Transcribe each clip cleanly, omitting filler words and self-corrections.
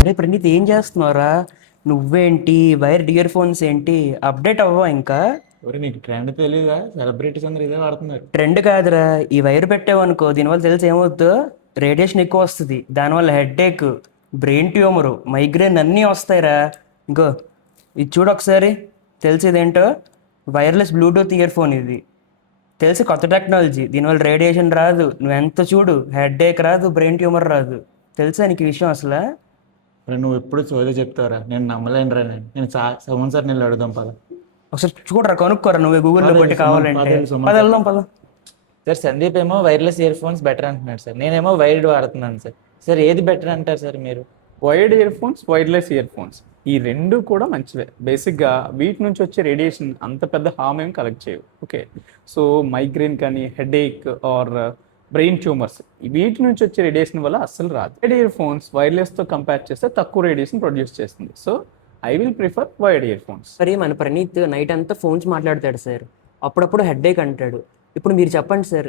అరే ప్రణీత్, ఏం చేస్తున్నారా? నువ్వేంటి, వైర్డ్ ఇయర్ ఫోన్స్ ఏంటి? అప్డేట్ అవ్వవా ఇంకా? ఒరే నీకు ట్రెండ్ తెలీదా? సెలబ్రిటీస్ అందరూ ఇదే వాడుతున్నారు. ట్రెండ్ కాదురా, ఈ వైర్ పెట్టావనుకో దీనివల్ల తెలిసి ఏమవుద్దో, రేడియేషన్ ఎక్కువ వస్తుంది. దానివల్ల హెడ్ఏక్, బ్రెయిన్ ట్యూమర్, మైగ్రేన్ అన్నీ వస్తాయిరా. ఇంకో ఇది చూడు ఒకసారి, తెలిసేదేంటో. వైర్లెస్ బ్లూటూత్ ఇయర్ ఫోన్ ఇది. తెలిసి కొత్త టెక్నాలజీ, దీనివల్ల రేడియేషన్ రాదు. నువ్వు ఎంత చూడు, హెడ్ఏక్ రాదు, బ్రెయిన్ ట్యూమర్ రాదు. తెలుసా నీకు ఈ విషయం అసలు? ఒరే నువ్వు ఎప్పుడు సోదే చెప్తావురా, నేను నమ్మలేనురా. నేను సోమన్ సార్ నేను అడుగుదాం పద. ఒకసారి చూడరా, కనుక్కోరా, నువ్వే గూగుల్లో పదండి కొట్టి సుమన్, కావాలంటే. పదండి సుమన్. పద వెళ్దాం, పద. సార్ సందీప్ ఏమో వైర్లెస్ ఇయర్ ఫోన్స్ బెటర్ అంటున్నాడు సార్, నేనేమో వైర్డ్ వాడుతున్నాను సార్. సార్ ఏది బెటర్ అంటారు సార్ మీరు? Wired ear phones, wireless ear phones ఈ రెండు కూడా మంచివే. బేసిక్గా వీటి నుంచి వచ్చే రేడియేషన్ అంత పెద్ద హామ్ ఏం కలెక్ట్ చేయవు. ఓకే, సో మైగ్రేన్ కానీ హెడేక్ ఆర్ బ్రెయిన్ ట్యూమర్స్ వీటి నుంచి వచ్చే రేడియేషన్ వల్ల అస్సలు రాదు. వైర్డ్ ఇయర్ ఫోన్స్ వైర్లెస్తో కంపేర్ చేస్తే తక్కువ రేడియేషన్ ప్రొడ్యూస్ చేస్తుంది. So I will prefer wired ear phones. మరి మన ప్రణీత్ నైట్ అంతా ఫోన్స్ మాట్లాడతాడు సార్, అప్పుడప్పుడు హెడ్ఏక్ అంటాడు. ఇప్పుడు మీరు చెప్పండి సార్,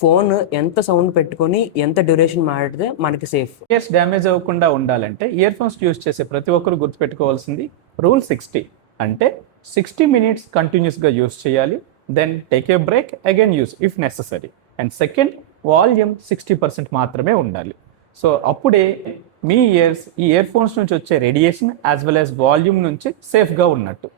ఫోన్ ఎంత సౌండ్ పెట్టుకొని ఎంత డ్యూరేషన్ మాట్లాడితే మనకి సేఫ్? ఇయర్స్ డ్యామేజ్ అవ్వకుండా ఉండాలంటే ఇయర్ ఫోన్స్ యూజ్ చేసే ప్రతి ఒక్కరు గుర్తుపెట్టుకోవాల్సింది రూల్ 60. అంటే 60 మినిట్స్ కంటిన్యూస్గా యూజ్ చేయాలి, then take a break, again use if necessary. And second, volume 60% మాత్రమే ఉండాలి. సో అప్పుడే మీ ఇయర్స్ ఈ ఇయర్ ఫోన్స్ నుంచి వచ్చే radiation as well as volume నుంచి సేఫ్గా ఉన్నట్టు.